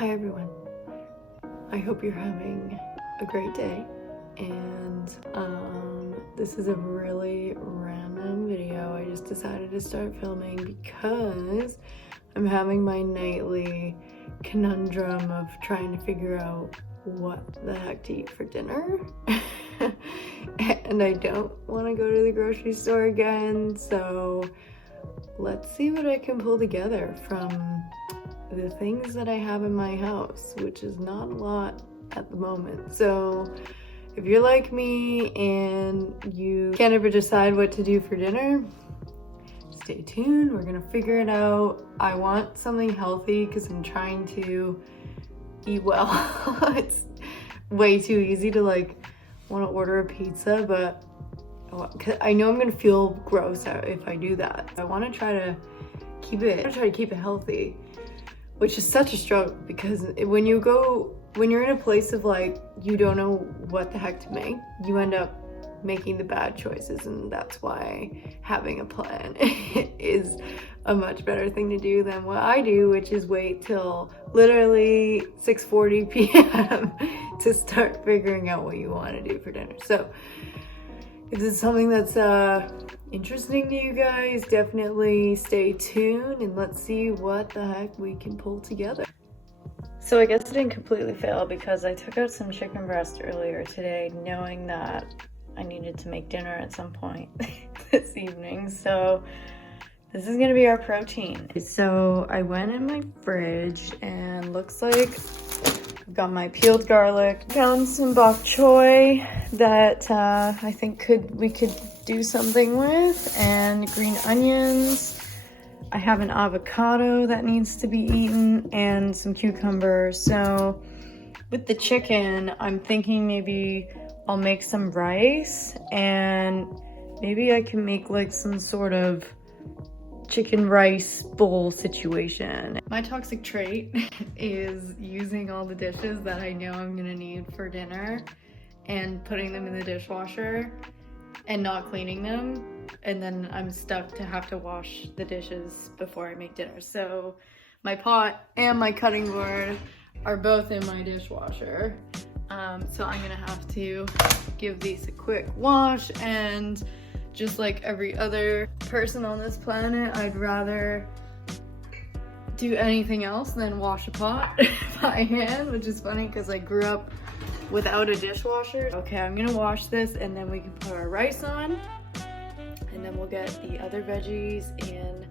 Hi everyone, I hope you're having a great day, and this is a really random video. I just decided to start filming because I'm having my nightly conundrum of trying to figure out what the heck to eat for dinner. And I don't want to go to the grocery store again, so let's see what I can pull together from the things that I have in my house, which is not a lot at the moment. So if you're like me and you can't ever decide what to do for dinner, stay tuned. We're gonna figure it out. I want something healthy because I'm trying to eat well. It's way too easy to want to order a pizza, but I know I'm gonna feel gross if I do that. I want to try to keep it healthy, which is such a struggle because when you're in a place of you don't know what the heck to make, you end up making the bad choices, and that's why having a plan is a much better thing to do than what I do, which is wait till literally 6:40 p.m. to start figuring out what you want to do for dinner. So if this is something that's interesting to you guys, definitely stay tuned and let's see what the heck we can pull together. So I guess it didn't completely fail because I took out some chicken breast earlier today knowing that I needed to make dinner at some point this evening. So this is gonna be our protein. So I went in my fridge and looks like I've got my peeled garlic, found some bok choy that I think we could do something with, and green onions. I have an avocado that needs to be eaten and some cucumbers. So with the chicken, I'm thinking maybe I'll make some rice and maybe I can make some sort of chicken rice bowl situation. My toxic trait is using all the dishes that I know I'm gonna need for dinner and putting them in the dishwasher and not cleaning them, and then I'm stuck to have to wash the dishes before I make dinner. So my pot and my cutting board are both in my dishwasher. So I'm gonna have to give these a quick wash, and just like every other person on this planet, I'd rather do anything else than wash a pot by hand, which is funny because I grew up without a dishwasher. Okay, I'm gonna wash this and then we can put our rice on, and then we'll get the other veggies in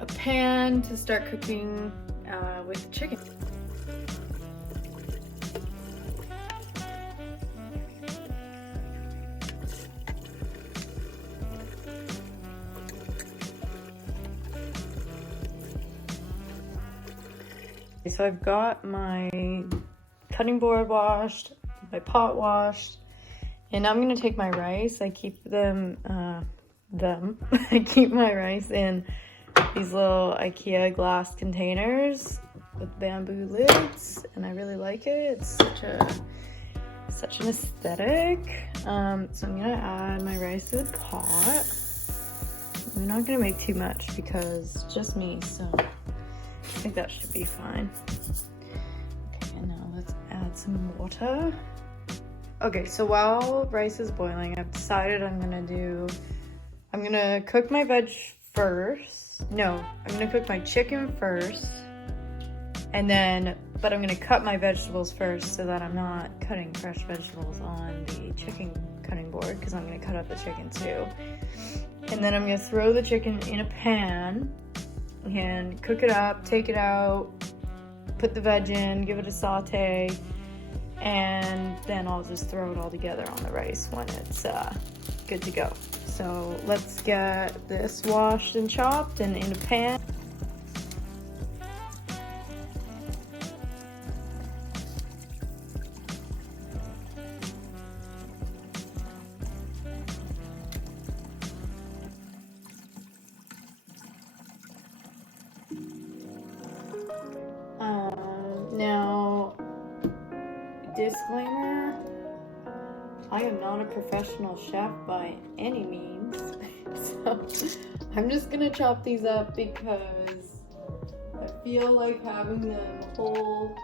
a pan to start cooking with the chicken. So I've got my cutting board washed, my pot washed, and I'm gonna take my rice. I keep I keep my rice in these little IKEA glass containers with bamboo lids, and I really like it. It's such an aesthetic. So I'm gonna add my rice to the pot. I'm not gonna make too much because it's just me, so I think that should be fine. Okay, now let's add some water. Okay, so while rice is boiling, I've decided I'm gonna cook my veg first. No, I'm gonna cook my chicken first, but I'm gonna cut my vegetables first so that I'm not cutting fresh vegetables on the chicken cutting board, because I'm gonna cut up the chicken too. And then I'm gonna throw the chicken in a pan and cook it up, take it out, put the veg in, give it a saute, and then I'll just throw it all together on the rice when it's good to go. So let's get this washed and chopped and in a pan. Now, disclaimer, I am not a professional chef by any means, so I'm just gonna chop these up because I feel like having them whole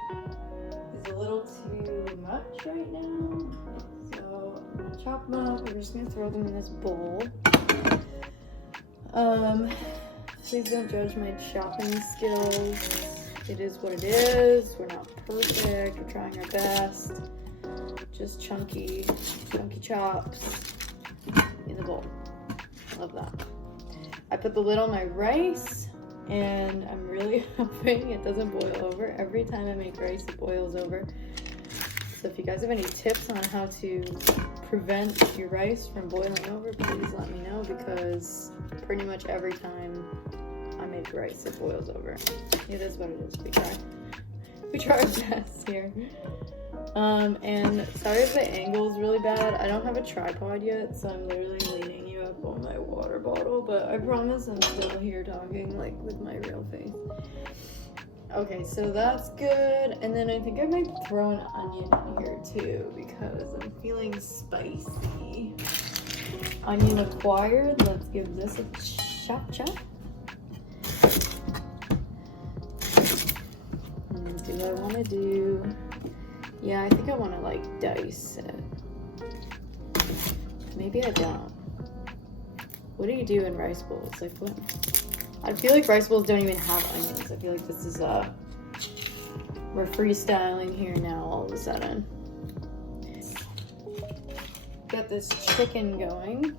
is a little too much right now. So I'm gonna chop them up. We're just gonna throw them in this bowl. Please don't judge my chopping skills. It is what it is. We're not perfect. We're trying our best. Just chunky chops in the bowl. Love that. I put the lid on my rice, and I'm really hoping it doesn't boil over. Every time I make rice, it boils over. So if you guys have any tips on how to prevent your rice from boiling over, please let me know, because pretty much every time I make rice, it boils over. It is what it is. We try our best here. And sorry if the angle is really bad. I don't have a tripod yet, so I'm literally leaning you up on my water bottle, but I promise I'm still here talking like with my real face. Okay, so that's good. And then I think I might throw an onion in here too, because I'm feeling spicy. Onion acquired. Let's give this a chop. And do I want to do... Yeah, I think I want to like dice it. Maybe I don't. What do you do in rice bowls? Like what? I feel like rice bowls don't even have onions. I feel like this is we're freestyling here now all of a sudden. Get this chicken going.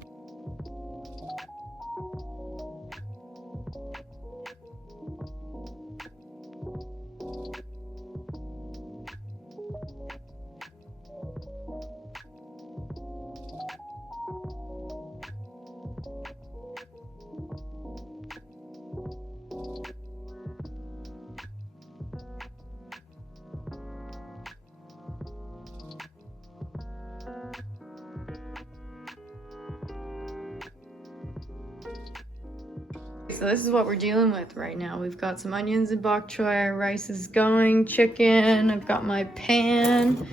So this is what we're dealing with right now. We've got some onions and bok choy, our rice is going, chicken, I've got my pan.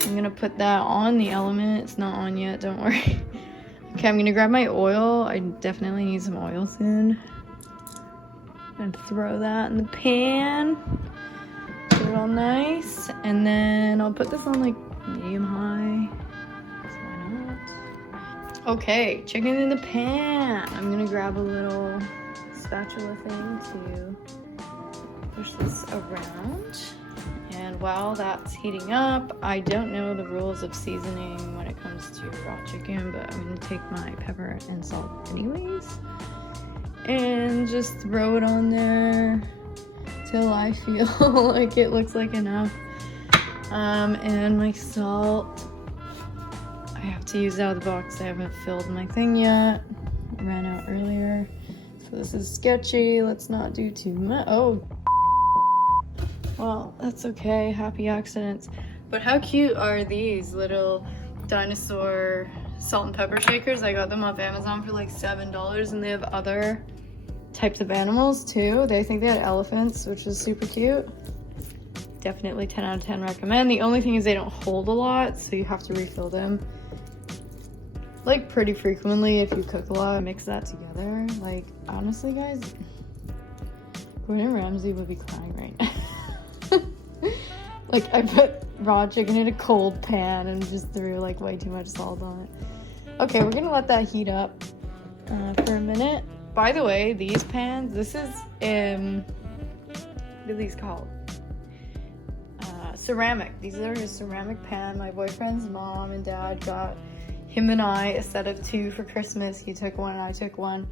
I'm gonna put that on the element. It's not on yet, don't worry. Okay, I'm gonna grab my oil. I definitely need some oil soon. And throw that in the pan. Put it all nice. And then I'll put this on like medium high. So why not? Okay, chicken in the pan. I'm gonna grab a little spatula thing to push this around. And while that's heating up, I don't know the rules of seasoning when it comes to raw chicken, but I'm gonna take my pepper and salt anyways and just throw it on there till I feel like it looks like enough. And my salt, I have to use it out of the box. I haven't filled my thing yet. I ran out earlier. So this is sketchy. Let's not do too much. Oh, well, that's okay. Happy accidents. But how cute are these little dinosaur salt and pepper shakers? I got them off Amazon for like $7, and they have other types of animals too. They think they had elephants, which is super cute. Definitely 10 out of 10 recommend. The only thing is they don't hold a lot, so you have to refill them like pretty frequently if you cook a lot. Mix that together. Like honestly guys, Gordon Ramsay would be crying right now. Like I put raw chicken in a cold pan and just threw like way too much salt on it. Okay, we're gonna let that heat up for a minute. By the way, these pans, this is what are these called? Ceramic. These are a ceramic pan. My boyfriend's mom and dad got him and I a set of 2 for Christmas. He took one, I took one.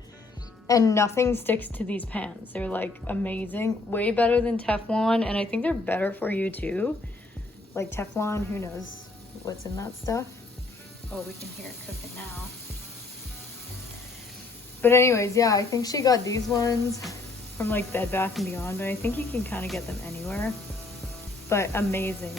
And nothing sticks to these pans. They're like amazing. Way better than Teflon. And I think they're better for you too. Like Teflon, who knows what's in that stuff. Oh, we can hear it cooking now. But anyways, yeah, I think she got these ones from like Bed Bath & Beyond. But I think you can kind of get them anywhere. But amazing.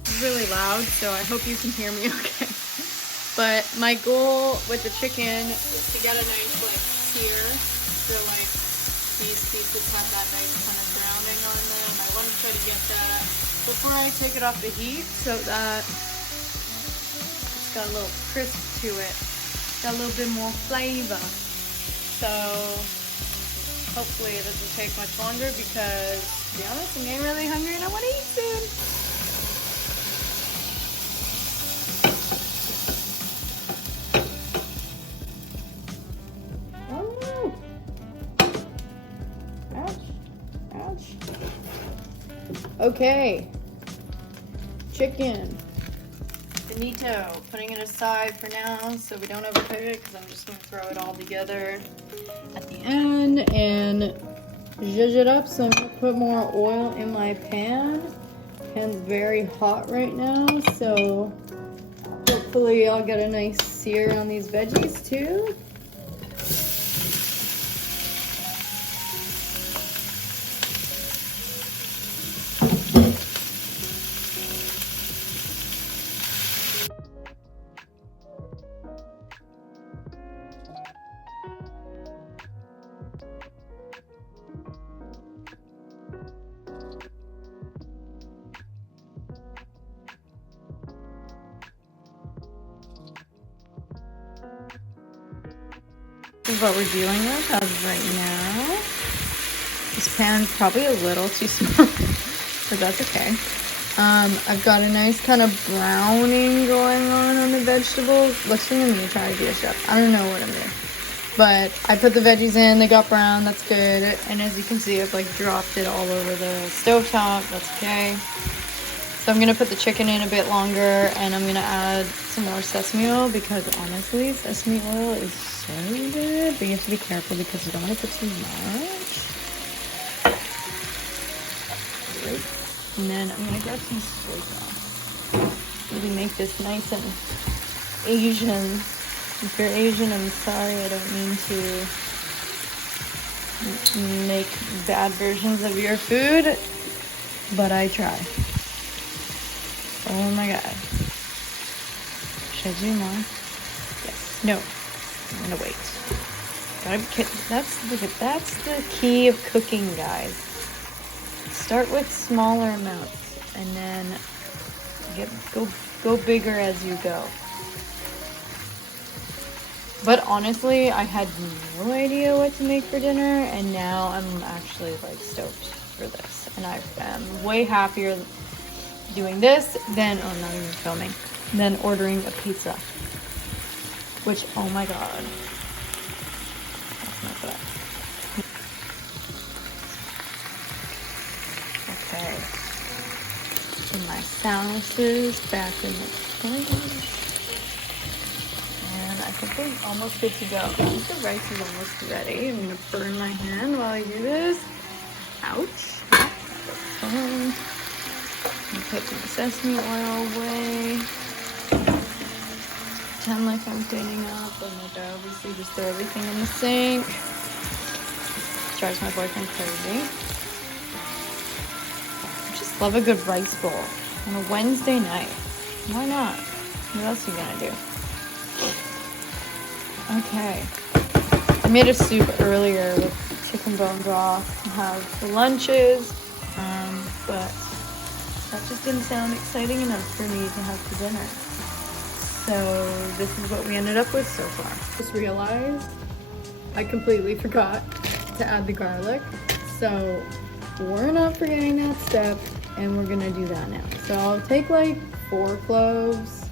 It's really loud, so I hope you can hear me okay. But my goal with the chicken is to get a nice like sear, so like these pieces have that nice kind of browning on them. I want to try to get that before I take it off the heat so that it's got a little crisp to it. Got a little bit more flavor. So hopefully it doesn't take much longer because, to be honest, I'm getting really hungry and I want to eat soon. Oh! Ouch. Ouch. Okay. Chicken. Finito. Putting it aside for now so we don't overcook it because I'm just going to throw it all together at the end and zhuzh it up. So I'm going to put more oil in my pan. Pan's very hot right now, so hopefully I'll get a nice sear on these veggies too. This is what we're dealing with as of right now. This pan's probably a little too small, but that's okay. I've got a nice kind of browning going on the vegetables. Looks for me to try to be a chef. I don't know what I'm doing. But I put the veggies in, they got brown, that's good. And as you can see, I've like dropped it all over the stovetop, that's okay. So I'm gonna put the chicken in a bit longer and I'm gonna add some more sesame oil because honestly, sesame oil is so good, but you have to be careful because you don't want to put too much. And then I'm gonna grab some soy sauce. Maybe make this nice and Asian. If you're Asian, I'm sorry, I don't mean to make bad versions of your food, but I try. Oh my god. Should I zoom on? Yes. No. I'm gonna wait. Gotta be that's the key of cooking, guys. Start with smaller amounts and then go bigger as you go. But honestly, I had no idea what to make for dinner, and now I'm actually like stoked for this. And I am way happier doing this than, oh, not even filming, than ordering a pizza. Which, oh my god. That's not good. Okay. And my sauces back in the fridge. And I think we're almost good to go. I think the rice is almost ready. I'm gonna burn my hand while I do this. Ouch. That's fun. I'm putting the sesame oil away. Pretend like I'm cleaning up, and like I obviously just throw everything in the sink. Drives my boyfriend crazy. I just love a good rice bowl on a Wednesday night. Why not? What else are you gonna do? Okay. I made a soup earlier with chicken bone broth to have for lunches, but that just didn't sound exciting enough for me to have for dinner. So this is what we ended up with so far. Just realized I completely forgot to add the garlic. So we're not forgetting that step, and we're gonna do that now. So I'll take like 4 cloves.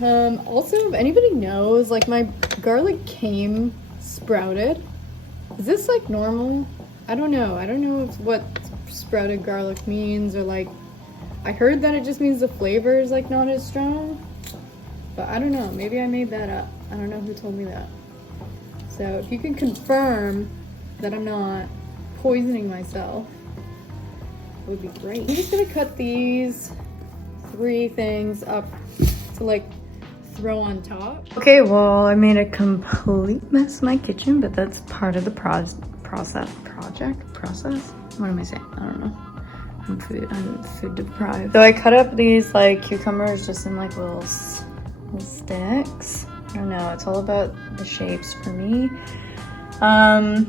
Also, if anybody knows, like my garlic came sprouted. Is this like normal? I don't know. I don't know if what sprouted garlic means, or like I heard that it just means the flavor is like not as strong, but I don't know, maybe I made that up. I don't know who told me that. So if you can confirm that I'm not poisoning myself, it would be great. I'm just gonna cut these 3 things up to like throw on top. Okay, well, I made a complete mess in my kitchen, but that's part of the process. What am I saying? I don't know. I'm food deprived. So I cut up these like cucumbers just in like little sticks. I don't know, it's all about the shapes for me. I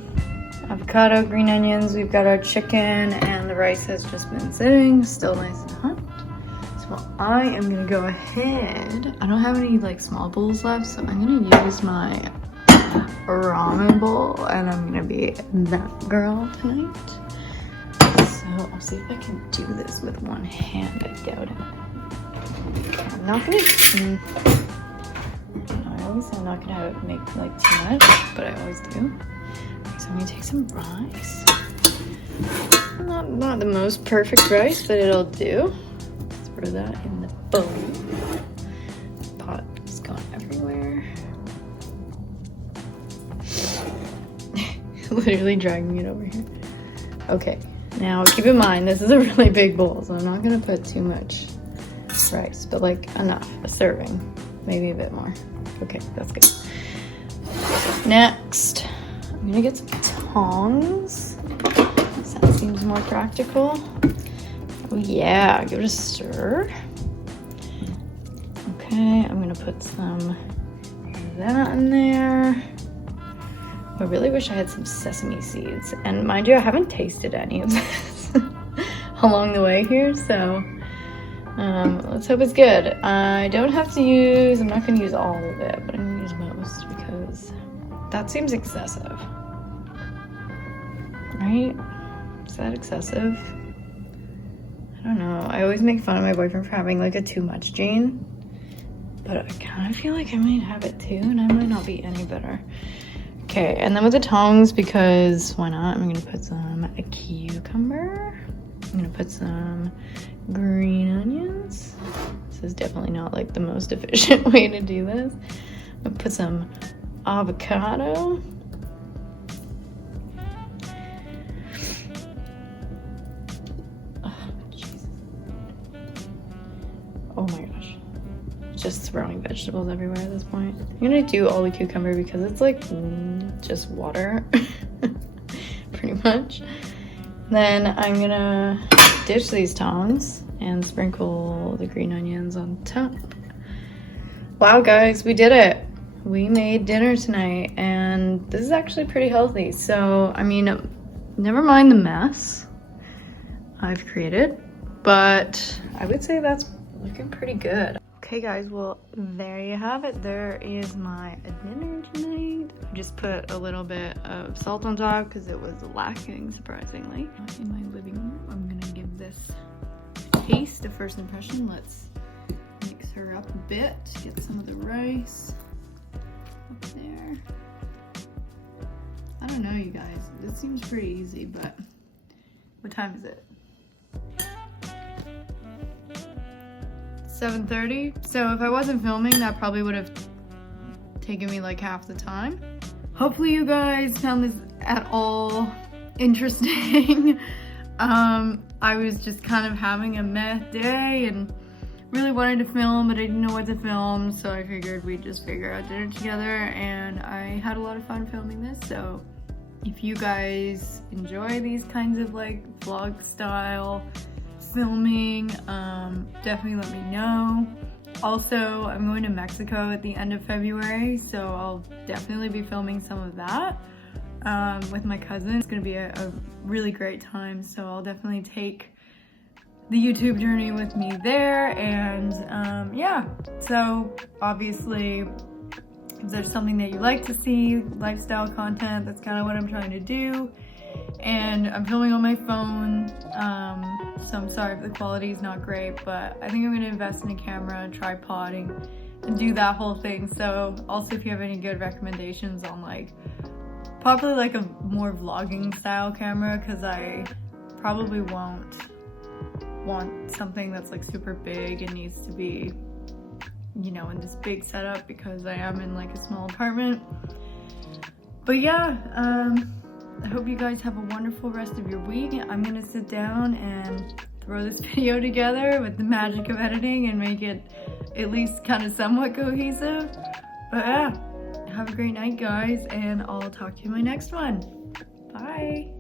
avocado, green onions. We've got our chicken, and the rice has just been sitting, still nice and hot. So I am gonna go ahead. I don't have any like small bowls left, so I'm gonna use my ramen bowl, and I'm gonna be that girl tonight. So I'll see if I can do this with one hand. I doubt it. I'm not gonna. I always say I'm not gonna have it make like too much, but I always do. So I'm gonna take some rice. Not the most perfect rice, but it'll do. Throw that in the bowl. Pot is going everywhere. Literally dragging it over here. Okay, now keep in mind this is a really big bowl, so I'm not gonna put too much rice, but like enough, a serving, maybe a bit more. Okay, that's good. Next, I'm gonna get some tongs. That seems more practical. Oh yeah, give it a stir. Okay, I'm gonna put some of that in there. I really wish I had some sesame seeds. And mind you, I haven't tasted any of this along the way here, so let's hope it's good. I don't have to use, I'm not gonna use all of it, but I'm gonna use most because that seems excessive. Right? Is that excessive? I don't know. I always make fun of my boyfriend for having like a too much gene, but I kind of feel like I might have it too, and I might not be any better. Okay, and then with the tongs, because why not? I'm gonna put some cucumber. I'm gonna put some green onions. This is definitely not like the most efficient way to do this. I'm gonna put some avocado. Oh my gosh. Just throwing vegetables everywhere at this point. I'm gonna do all the cucumber because it's like just water, pretty much. Then I'm gonna ditch these tongs and sprinkle the green onions on top. Wow guys, we did it. We made dinner tonight, and this is actually pretty healthy. So, I mean, never mind the mess I've created, but I would say that's looking pretty good. Okay guys, well there you have it. There is my dinner tonight. I just put a little bit of salt on top because it was lacking, surprisingly. In my living room, I'm gonna give this a taste, a first impression. Let's mix her up a bit, get some of the rice up there. I don't know you guys, this seems pretty easy, but what time is it? 7:30. So if I wasn't filming, that probably would have taken me like half the time. Hopefully you guys found this at all interesting. I was just kind of having a meh day and really wanted to film, but I didn't know what to film, so I figured we'd just figure out dinner together, and I had a lot of fun filming this. So if you guys enjoy these kinds of like vlog style filming, definitely let me know. Also, I'm going to Mexico at the end of February, so I'll definitely be filming some of that with my cousin. It's gonna be a really great time, so I'll definitely take the YouTube journey with me there. And yeah, so obviously if there's something that you like to see, lifestyle content, that's kind of what I'm trying to do. And I'm filming on my phone, so I'm sorry if the quality is not great, but I think I'm gonna invest in a camera, tripoding, and do that whole thing. So also if you have any good recommendations on like, probably like a more vlogging style camera, because I probably won't want something that's like super big and needs to be, you know, in this big setup, because I am in like a small apartment. But yeah, I hope you guys have a wonderful rest of your week. I'm gonna sit down and throw this video together with the magic of editing and make it at least kind of somewhat cohesive. But yeah, have a great night guys, and I'll talk to you in my next one. Bye.